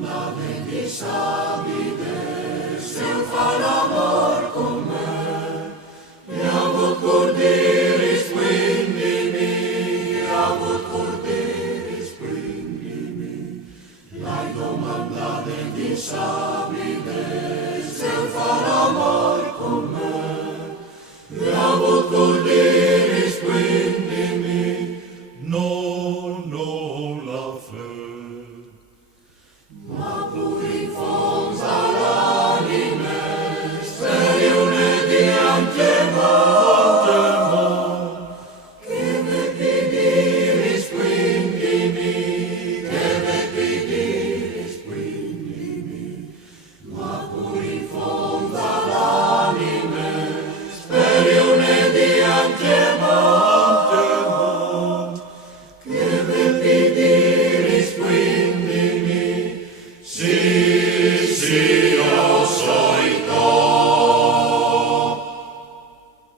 domandate disabile, se fa l'amor con me, e avut cordiris splendimi, avut cordiris splendimi, l'hai domandate disabile.